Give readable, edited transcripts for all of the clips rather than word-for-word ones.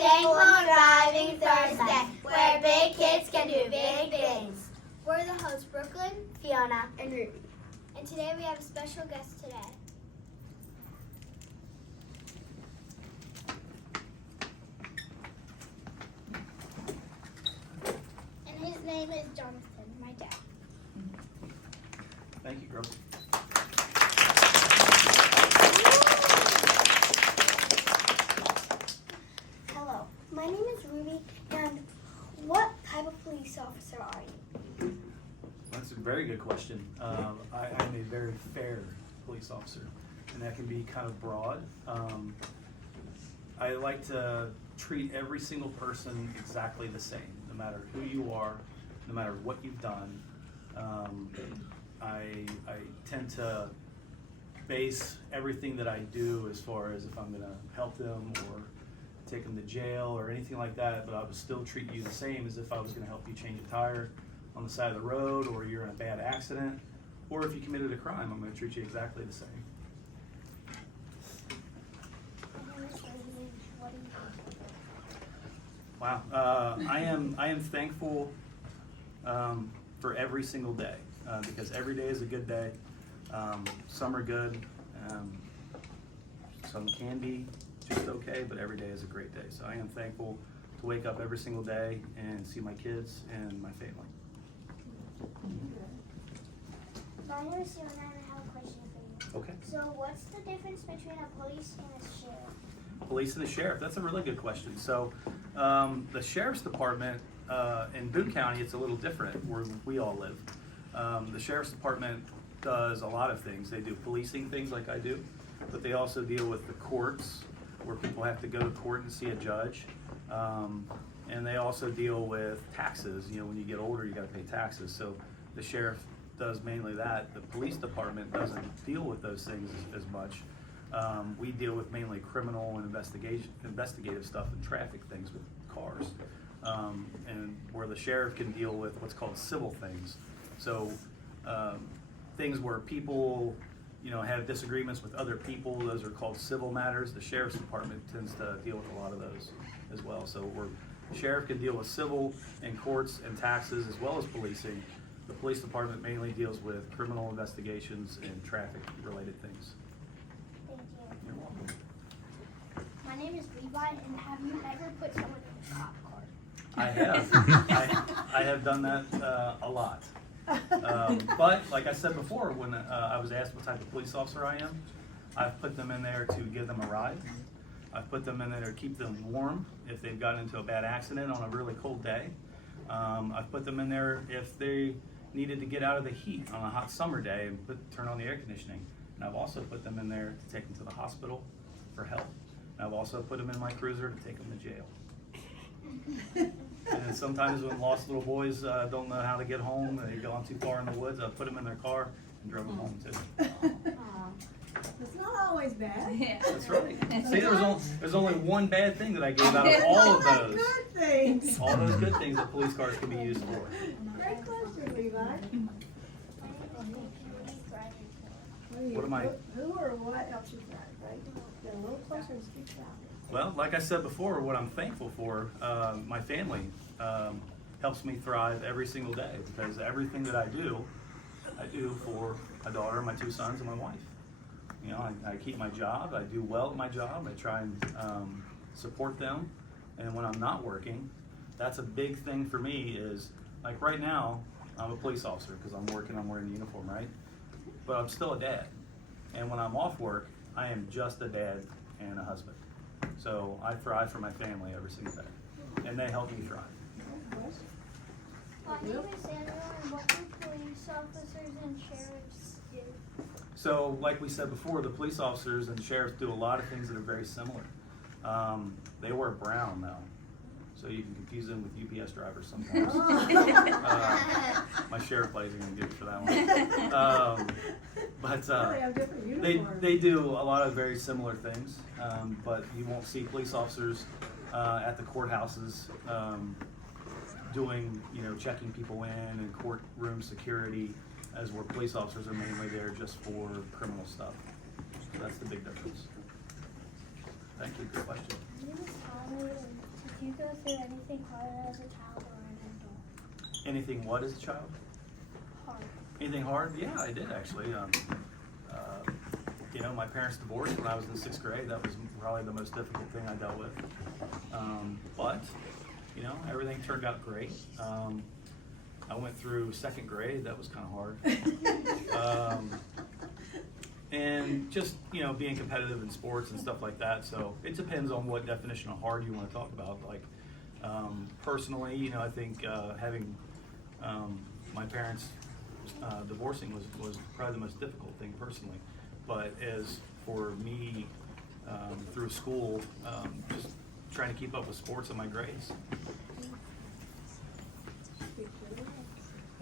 Thankful Driving Thursday, where big kids can do big things. We're the hosts, Brooklyn, Fiona, and Ruby. and today we have a special guest today. And his name is Jonathan, my dad. Thank you, girls. Hello, my name is Ruby, and what type of police officer are you? That's a very good question. I'm a very fair police officer, and that can be kind of broad. I like to treat every single person exactly the same, no matter who you are, no matter what you've done. I tend to base everything that I do as far as if I'm going to help them or take them to jail or anything like that, but I would still treat you the same as if I was going to help you change a tire on the side of the road, or you're in a bad accident, or if you committed a crime, I'm going to treat you exactly the same. Wow, I am thankful for every single day because every day is a good day. Some are good, some can be just okay, but every day is a great day. So I am thankful to wake up every single day and see my kids and my family. My name is Fiona, and I have a question for you. Okay. So what's the difference between a police and a sheriff? Police and the sheriff, that's a really good question. So the sheriff's department in Boone County, it's a little different where we all live. The sheriff's department does a lot of things. They do policing things like I do, but they also deal with the courts where people have to go to court and see a judge. And they also deal with taxes. You know, when you get older, you got to pay taxes. So the sheriff does mainly that. The police department doesn't deal with those things as much. We deal with mainly criminal and investigative stuff and traffic things with cars. And where the sheriff can deal with what's called civil things. So things where people, you know, have disagreements with other people, those are called civil matters. The sheriff's department tends to deal with a lot of those as well. So the sheriff can deal with civil and courts and taxes as well as policing. The police department mainly deals with criminal investigations and traffic related things. Thank you. You're welcome. My name is Levi, and have you ever put someone in a cop car? I have. I have done that a lot. But like I said before, when I was asked what type of police officer I am, I've put them in there to give them a ride. I've put them in there to keep them warm if they've gotten into a bad accident on a really cold day. I've put them in there if they needed to get out of the heat on a hot summer day and turn on the air conditioning. And I've also put them in there to take them to the hospital for help. And I've also put them in my cruiser to take them to jail. And sometimes when lost little boys don't know how to get home, they've gone too far in the woods, I've put them in their car and drove them home too. It's not always bad. Yeah. That's right. See, there's only one bad thing that I gave out of all of those. Good things. All those good things that police cars can be used for. Great question, Levi. What am I- Who or what helps you drive, right? Get a little closer and speak loud. Well, like I said before, what I'm thankful for, my family helps me thrive every single day because everything that I do for my daughter, my two sons, and my wife. You know, I keep my job, I do well at my job, I try and support them, and when I'm not working, that's a big thing for me is, like right now, I'm a police officer because I'm wearing a uniform, right? But I'm still a dad, and when I'm off work, I am just a dad and a husband. So I thrive for my family every single day, and they help me thrive. My name is Samuel, and what do police officers and sheriffs do? So, like we said before, the police officers and sheriffs do a lot of things that are very similar. They wear brown though, so you can confuse them with UPS drivers sometimes. My sheriff plays are gonna get it for that one. They have different They uniforms. do a lot of very similar things, but you won't see police officers at the courthouses doing, you know, checking people in and courtroom security, as where police officers are mainly there just for criminal stuff. So that's the big difference. Thank you, good question. My name is Tyler, and go through anything hard as a child or an adult? Anything what as a child? Hard. Anything hard? Yeah, I did actually. You know, my parents divorced when I was in 6th grade. That was probably the most difficult thing I dealt with. But, you know, everything turned out great. I went through 2nd grade. That was kind of hard. And just, you know, being competitive in sports and stuff like that. So it depends on what definition of hard you want to talk about. Like, personally, you know, I think having my parents divorcing was probably the most difficult thing personally. But as for me, through school, just trying to keep up with sports and my grades. Is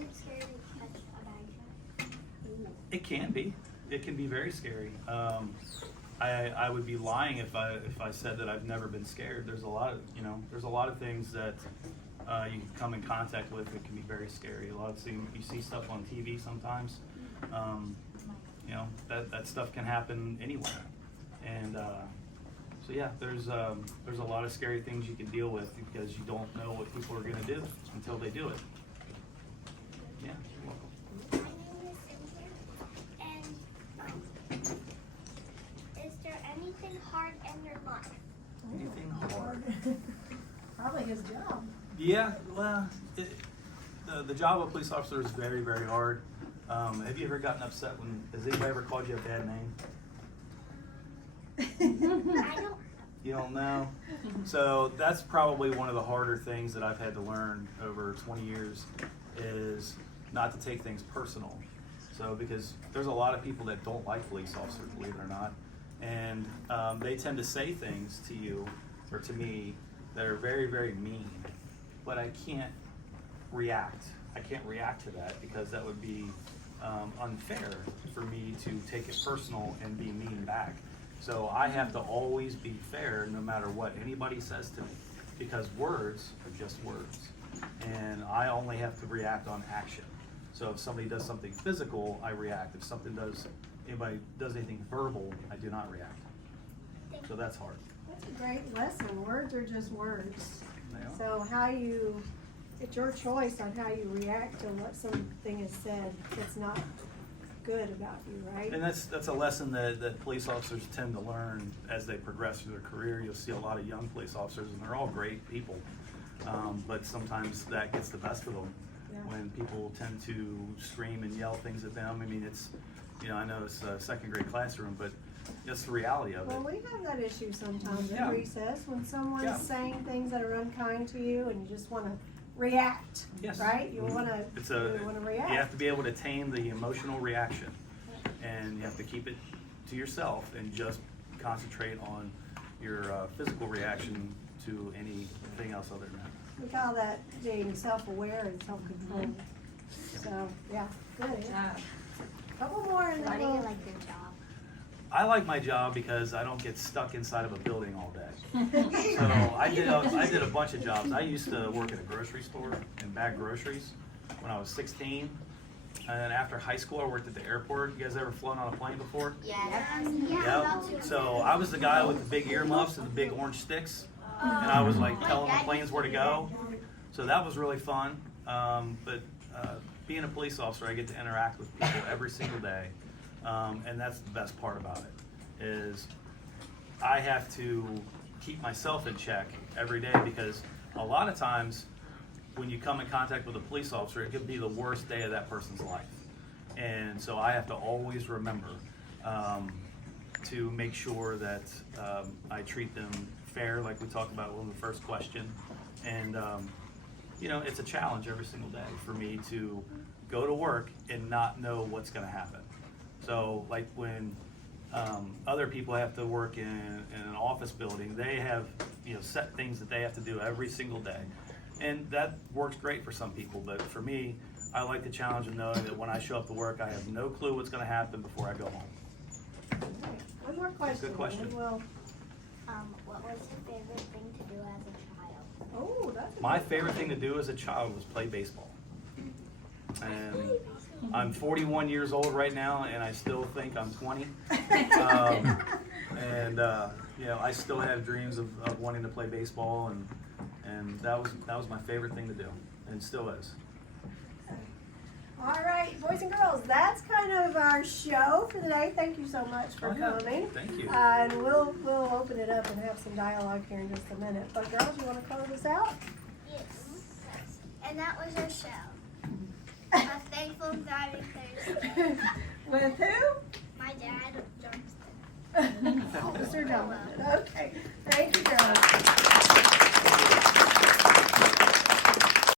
it scary to catch a bag check? It can be. It can be very scary. I would be lying if I said that I've never been scared. There's a lot of things that you can come in contact with that can be very scary. You see stuff on TV sometimes. You know, that stuff can happen anywhere. And so yeah, there's a lot of scary things you can deal with because you don't know what people are gonna do until they do it. Yeah, you're welcome. My name is Cynthia, and is there anything hard in your life? Anything hard? Probably his job. Yeah, well, the job of a police officer is very, very hard. Have you ever gotten upset has anybody ever called you a bad name? I don't. You don't know? So that's probably one of the harder things that I've had to learn over 20 years is not to take things personal. So because there's a lot of people that don't like police officers, believe it or not, and they tend to say things to you or to me that are very, very mean, but I can't react. I can't react to that because that would be unfair for me to take it personal and be mean back. So I have to always be fair no matter what anybody says to me because words are just words. And I only have to react on action. So if somebody does something physical, I react. If anybody does anything verbal, I do not react. So that's hard. That's a great lesson. Words are just words. You know? So it's your choice on how you react to what something is said that's not good about you, right? And that's a lesson that police officers tend to learn as they progress through their career. You'll see a lot of young police officers, and they're all great people, but sometimes that gets the best of them when people tend to scream and yell things at them. I mean, it's, you know, I know it's a 2nd grade classroom, but it's the reality of it. Well, we have that issue sometimes Yeah. at recess when someone's Yeah. saying things that are unkind to you and you just want to react, Yes. right? You want to react. You have to be able to tame the emotional reaction, and you have to keep it to yourself and just concentrate on your physical reaction to anything else other than that. We call that being self-aware and self-control. So, yeah, good. Couple more and Why then do you we'll... like your job? I like my job because I don't get stuck inside of a building all day. So I did a bunch of jobs. I used to work at a grocery store and bag groceries when I was 16. And then after high school, I worked at the airport. You guys ever flown on a plane before? Yes. Yep. So I was the guy with the big earmuffs and the big orange sticks. And I was like telling the planes where to go. So that was really fun. But being a police officer, I get to interact with people every single day. And that's the best part about it, is I have to keep myself in check every day because a lot of times when you come in contact with a police officer, it could be the worst day of that person's life. And so I have to always remember to make sure that I treat them fair, like we talked about in the first question. And, you know, it's a challenge every single day for me to go to work and not know what's going to happen. So like when other people have to work in an office building, they have, you know, set things that they have to do every single day. And that works great for some people, but for me, I like the challenge of knowing that when I show up to work, I have no clue what's going to happen before I go home. All right. One more question. Good question. And we'll... What was your favorite thing to do as a child? Oh, that's a My good favorite question. thing to do as a child was play baseball. And I'm 41 years old right now, and I still think I'm 20. You know, I still have dreams of wanting to play baseball, And that was my favorite thing to do, and it still is. All right, boys and girls, that's kind of our show for the day. Thank you so much for coming. Thank you. And we'll open it up and have some dialogue here in just a minute. But girls, you want to close us out? Yes. And that was our show. A Thankful and Thriving Thursday. With who? My dad, Johnston. Officer Johnson. Okay. Thank you, girls.